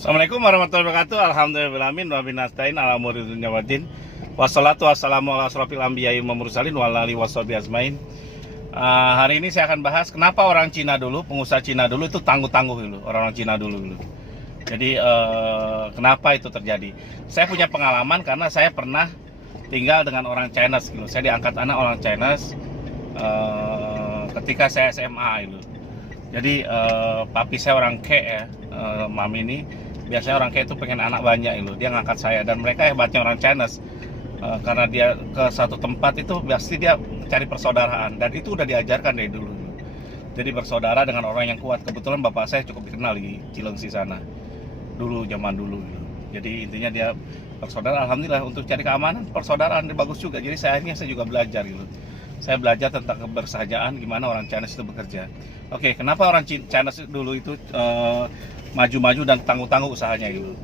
Assalamualaikum warahmatullahi wabarakatuh. Alhamdulillahirrahmanirrahim. Rabbil nasta'in ala umuri dunya waddin. Wassalatu wassalamu ala asrofil anbiya'i wal mursalin wa ala alihi washabihi ajmain. Hari ini saya akan bahas kenapa orang Cina dulu, pengusaha Cina dulu itu tangguh-tangguh dulu, orang-orang Cina dulu. Jadi kenapa itu terjadi? Saya punya pengalaman karena saya pernah tinggal dengan orang Chinese gitu. Saya diangkat anak orang Chinese ketika saya SMA gitu. Jadi papi saya orang K ya, mami ini biasanya orang K itu pengen anak banyak gitu. Dia ngangkat saya dan mereka hebatnya orang Chinese karena dia ke satu tempat itu pasti dia cari persaudaraan dan itu udah diajarkan dari dulu. Jadi bersaudara dengan orang yang kuat. Kebetulan bapak saya cukup dikenal di Cilengsi sana dulu, zaman dulu gitu. Jadi intinya dia bersaudara. Alhamdulillah untuk cari keamanan persaudaraan dia bagus juga. Jadi saya juga belajar gitu. Saya belajar tentang kebersahajaan gimana orang Chinese itu bekerja. Oke, kenapa orang Chinese dulu itu maju-maju dan tangguh-tangguh usahanya gitu.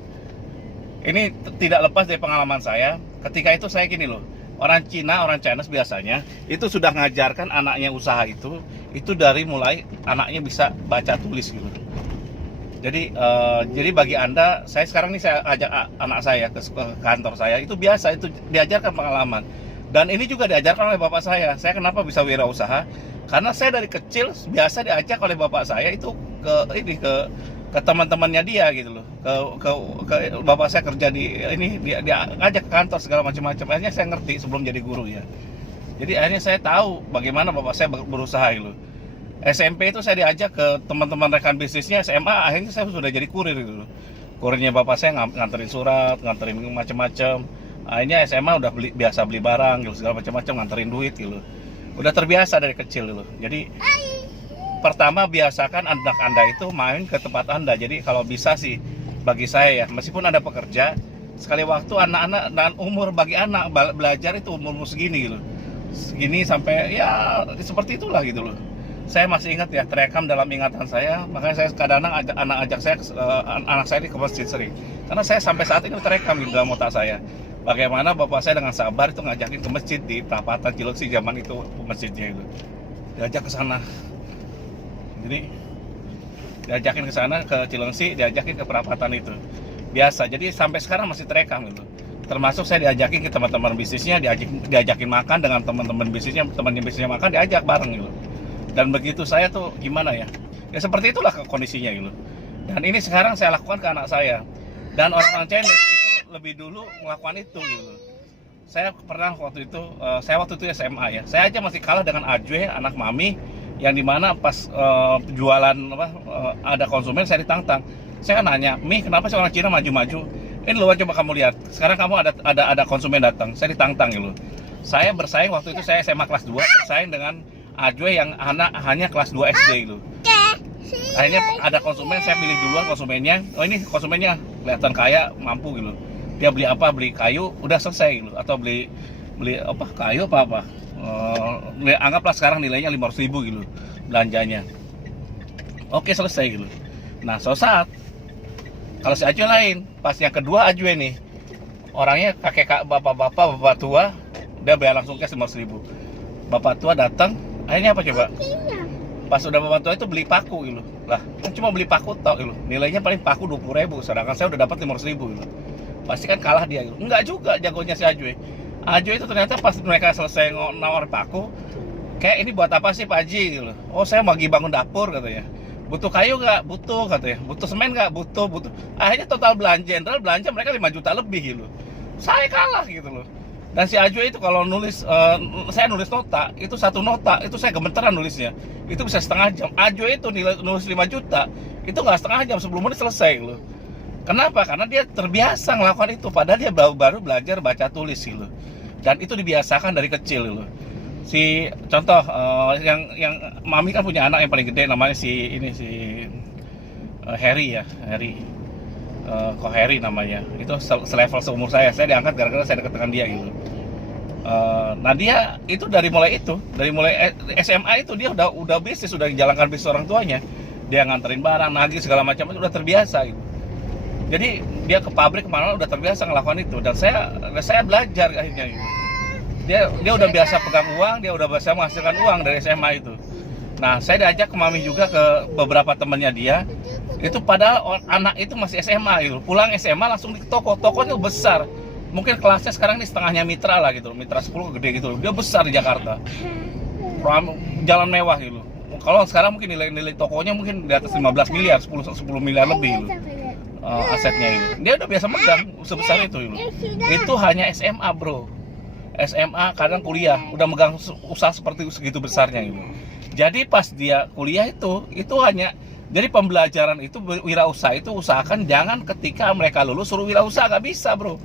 Ini tidak lepas dari pengalaman saya. Ketika itu saya gini loh, orang Chinese biasanya itu sudah ngajarkan anaknya usaha itu dari mulai anaknya bisa baca tulis gitu. Jadi bagi Anda, saya sekarang nih saya ajak anak saya ke kantor saya, itu biasa, itu diajarkan pengalaman. Dan ini juga diajarkan oleh bapak saya. Saya kenapa bisa wirausaha? Karena saya dari kecil biasa diajak oleh bapak saya itu ke teman-temannya dia gitu loh. Ke bapak saya kerja di ini, dia ngajak ke kantor segala macam-macam. Akhirnya saya ngerti sebelum jadi guru ya. Jadi akhirnya saya tahu bagaimana bapak saya berusaha gitu. SMP itu saya diajak ke teman-teman rekan bisnisnya. SMA akhirnya saya sudah jadi kurir gitu loh. Kurirnya bapak saya nganterin surat, nganterin macam-macam. Akhirnya SMA udah biasa beli barang gitu, segala macam-macam, nganterin duit gitu. Udah terbiasa dari kecil gitu. Jadi pertama biasakan anak Anda itu main ke tempat Anda. Jadi kalau bisa sih bagi saya ya, meskipun Anda pekerja, sekali waktu anak-anak dan umur bagi anak belajar itu umur segini gitu. Segini sampai ya seperti itulah gitu loh. Saya masih ingat ya, terekam dalam ingatan saya, makanya saya kadang-kadang anak saya ini ke masjid sering. Karena saya sampai saat ini terekam di dalam otak saya. Bagaimana bapak saya dengan sabar itu ngajakin ke masjid di perapatan Cilengsi zaman itu, masjidnya itu. Diajak ke sana. Jadi diajakin ke sana ke Cilengsi, diajakin ke perapatan itu. Biasa. Jadi sampai sekarang masih terekam gitu. Termasuk saya diajakin ke teman-teman bisnisnya, diajakin makan dengan teman-teman bisnisnya, temannya bisnisnya makan diajak bareng gitu. Dan begitu saya tuh gimana ya? Ya seperti itulah kondisinya gitu. Dan ini sekarang saya lakukan ke anak saya. Dan orang-orang Chinese itu lebih dulu melakukan itu gitu. Saya pernah waktu itu SMA ya. Saya aja masih kalah dengan Ajwe, anak mami, yang dimana pas jualan ada konsumen saya ditantang. Saya nanya, "Mi, kenapa sih orang Cina maju-maju? Ini luar, coba kamu lihat. Sekarang kamu ada konsumen datang." Saya ditantang gitu. Saya bersaing waktu itu, saya SMA kelas 2 bersaing dengan Ajwe yang hanya kelas 2 SD gitu. Akhirnya ada konsumen, saya pilih duluan konsumennya. Oh, ini konsumennya kelihatan kaya, mampu gitu. Dia beli apa? Beli kayu, udah selesai gitu. Atau beli apa? Kayu apa? Anggaplah sekarang nilainya 500.000 gitu belanjanya. Oke, selesai gitu. Nah, suatu saat kalau si Ajwe lain, pas yang kedua Ajwe nih, orangnya bapak tua, dia bayar langsung cash 500.000. Bapak tua datang, akhirnya apa coba? Pas udah bapak tua itu beli paku gitu. Lah, kan cuma beli paku tau gitu. Nilainya paling paku 20.000, sedangkan saya udah dapat 500.000 gitu. Pasti kan kalah dia gitu. Enggak juga jagonya si Ajwe. Ajwe itu ternyata pas mereka selesai nawar paku, kayak ini buat apa sih Pak Haji gitu. Oh, saya mau bangun dapur katanya. Butuh kayu nggak? Butuh katanya. Butuh semen nggak? Butuh. Akhirnya total belanja mereka 5 juta lebih gitu. Saya kalah gitu loh. Dan si Ajwe itu kalau nulis, saya nulis nota, itu satu nota, itu saya gemeteran nulisnya. Itu bisa setengah jam. Ajwe itu nulis 5 juta, itu nggak setengah jam, sebelum menit selesai loh. Kenapa? Karena dia terbiasa melakukan itu, padahal dia baru belajar baca tulis gitu. Dan itu dibiasakan dari kecil loh. Si contoh yang mami kan punya anak yang paling gede, namanya si Harry ya, Harry. Kok Harry namanya, itu selevel seumur saya diangkat gara-gara saya dekat dengan dia gitu. Nah dia itu dari mulai SMA itu dia udah bisnis, sudah menjalankan bisnis orang tuanya. Dia nganterin barang, nagih segala macam itu udah terbiasa gitu. Jadi dia ke pabrik kemana udah terbiasa ngelakukan itu, dan saya belajar akhirnya gitu. Dia udah biasa pegang uang, dia udah biasa menghasilkan uang dari SMA itu. Nah saya diajak ke mami juga ke beberapa temannya dia. Itu padahal anak itu masih SMA gitu. Pulang SMA langsung di toko. Tokonya besar. Mungkin kelasnya sekarang ini setengahnya Mitra lah gitu. Mitra 10 gede gitu. Dia besar di Jakarta. Jalan mewah gitu. Kalau sekarang mungkin nilai tokonya mungkin di atas 15 miliar, 10 miliar lebih gitu. Asetnya itu. Dia udah biasa megang sebesar itu gitu. Itu hanya SMA, Bro. SMA kadang kuliah udah megang usaha seperti segitu besarnya gitu. Jadi pas dia kuliah itu hanya jadi pembelajaran itu wirausaha itu usahakan jangan ketika mereka lulus suruh wirausaha, nggak bisa, Bro.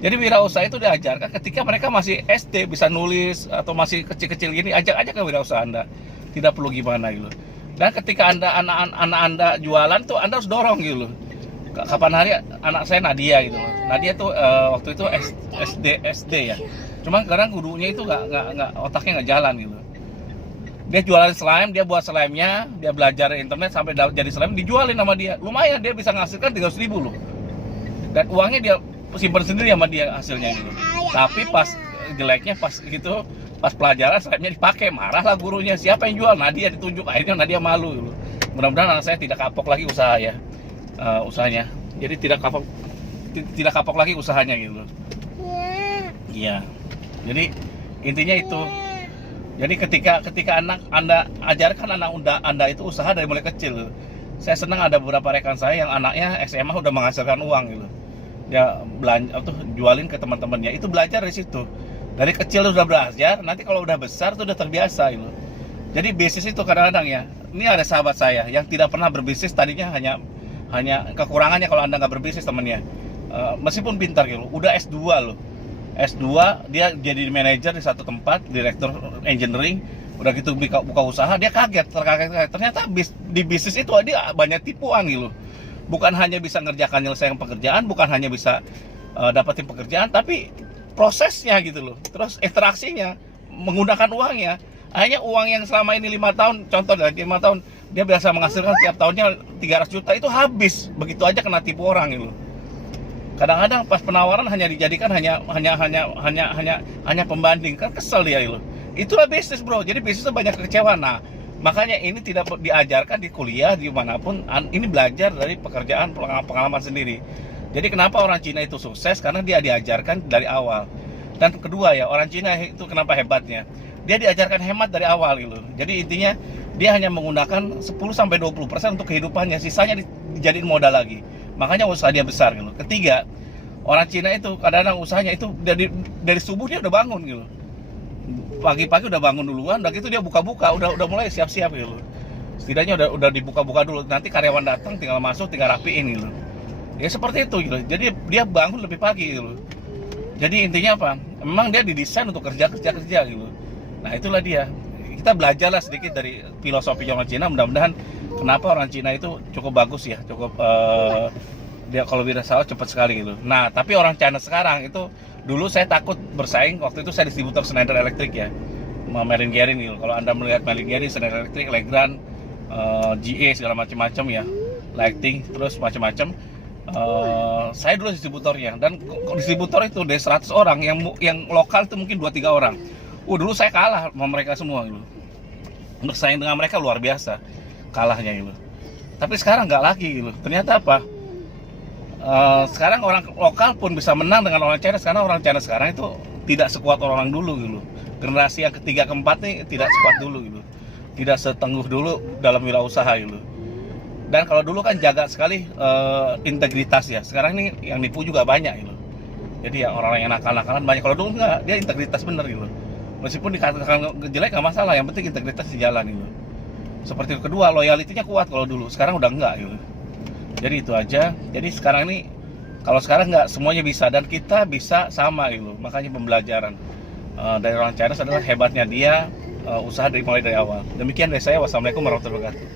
Jadi wirausaha itu diajarkan ketika mereka masih SD bisa nulis atau masih kecil-kecil gini, ajak aja ke wirausaha Anda. Tidak perlu gimana gitu. Dan ketika anak Anda jualan tuh Anda harus dorong gitu. Kapan hari anak saya Nadia gitu. Nadia tuh waktu itu SD ya. Cuma kadang gurunya itu nggak otaknya nggak jalan gitu. Dia jualan slime, dia buat slime-nya, dia belajar internet sampai jadi slime, dijualin sama dia. Lumayan dia bisa menghasilkan 300.000 loh. Dan uangnya dia simpan sendiri sama dia hasilnya gitu. Tapi pas jeleknya pas gitu, pas pelajaran slime-nya dipakai, marah lah gurunya. Siapa yang jual? Nadia ditunjuk. Akhirnya Nadia malu gitu. Mudah-mudahan anak saya tidak kapok lagi usaha ya. Usahanya. Jadi tidak kapok lagi usahanya gitu. Iya. Jadi intinya itu. Jadi ketika anak Anda ajarkan anak Anda itu usaha dari mulai kecil. Saya senang ada beberapa rekan saya yang anaknya SMA udah menghasilkan uang gitu. Dia belanja atau jualin ke teman-temannya. Itu belajar dari situ. Dari kecil udah belajar, nanti kalau udah besar tuh udah terbiasa gitu. Jadi bisnis itu kadang-kadang ya. Ini ada sahabat saya yang tidak pernah berbisnis, tadinya hanya kekurangannya kalau Anda nggak berbisnis temennya. Meskipun pintar gitu, udah S2 loh. S2 dia jadi manajer di satu tempat, direktur engineering, udah gitu buka usaha, dia kaget. Ternyata di bisnis itu dia banyak tipuan gitu. Bukan hanya bisa ngerjakan nyelesaikan pekerjaan, bukan hanya bisa dapetin pekerjaan, tapi prosesnya gitu loh. Terus interaksinya, menggunakan uangnya. Hanya uang yang selama ini 5 tahun, contoh dari 5 tahun dia biasa menghasilkan tiap tahunnya 300 juta itu habis begitu aja kena tipu orang gitu. Kadang-kadang pas penawaran hanya dijadikan hanya pembanding, kan kesel dia gitu. Itulah bisnis, Bro. Jadi bisnis itu banyak kekecewaan. Nah, makanya ini tidak diajarkan di kuliah dimanapun. Ini belajar dari pekerjaan pengalaman sendiri. Jadi kenapa orang Cina itu sukses? Karena dia diajarkan dari awal. Dan kedua ya, orang Cina itu kenapa hebatnya? Dia diajarkan hemat dari awal gitu. Jadi intinya dia hanya menggunakan 10-20% untuk kehidupannya, sisanya dijadiin modal lagi. Makanya usaha dia besar gitu. Ketiga, orang Cina itu kadang-kadang usahanya itu dari subuh dia udah bangun gitu. Pagi-pagi udah bangun duluan, udah gitu dia buka-buka, udah mulai siap-siap gitu. Setidaknya udah dibuka-buka dulu. Nanti karyawan datang tinggal masuk, tinggal rapiin gitu. Ya seperti itu gitu. Jadi dia bangun lebih pagi gitu. Jadi intinya apa? Memang dia didesain untuk kerja gitu. Nah, itulah dia. Kita belajarlah sedikit dari filosofi orang Cina. Mudah-mudahan kenapa orang Cina itu cukup bagus ya, cukup dia kalau wirausaha cepat sekali gitu. Nah, tapi orang China sekarang itu dulu saya takut bersaing. Waktu itu saya distributor Schneider Electric ya, Marine Gearing gitu. Kalau Anda melihat Marine Gearing, Schneider Electric, Legrand, GE segala macam-macam ya, Lighting terus macam-macam. Saya dulu distributornya, dan distributor itu dari 100 orang yang lokal itu mungkin 2-3 orang. Dulu saya kalah sama mereka semua gitu. Untuk saing dengan mereka luar biasa kalahnya gitu. Tapi sekarang nggak lagi gitu. Ternyata apa? Sekarang orang lokal pun bisa menang dengan orang China. Karena orang China sekarang itu tidak sekuat orang dulu gitu. Generasi yang ketiga keempat nih tidak sekuat dulu gitu. Tidak setangguh dulu dalam wirausaha gitu. Dan kalau dulu kan jaga sekali integritas ya. Sekarang ini yang nipu juga banyak gitu. Jadi ya orang-orang yang nakal-nakalan banyak. Kalau dulu nggak, dia integritas bener gitu. Meskipun dikatakan jelek nggak masalah, yang penting integritas di jalan gitu. Seperti itu. Kedua, loyalitinya kuat kalau dulu, sekarang udah enggak gitu. Jadi itu aja. Jadi sekarang ini, kalau sekarang nggak semuanya bisa, dan kita bisa sama gitu. Makanya pembelajaran dari orang China adalah hebatnya dia usaha mulai dari awal. Demikian dari saya. Wassalamualaikum warahmatullahi wabarakatuh.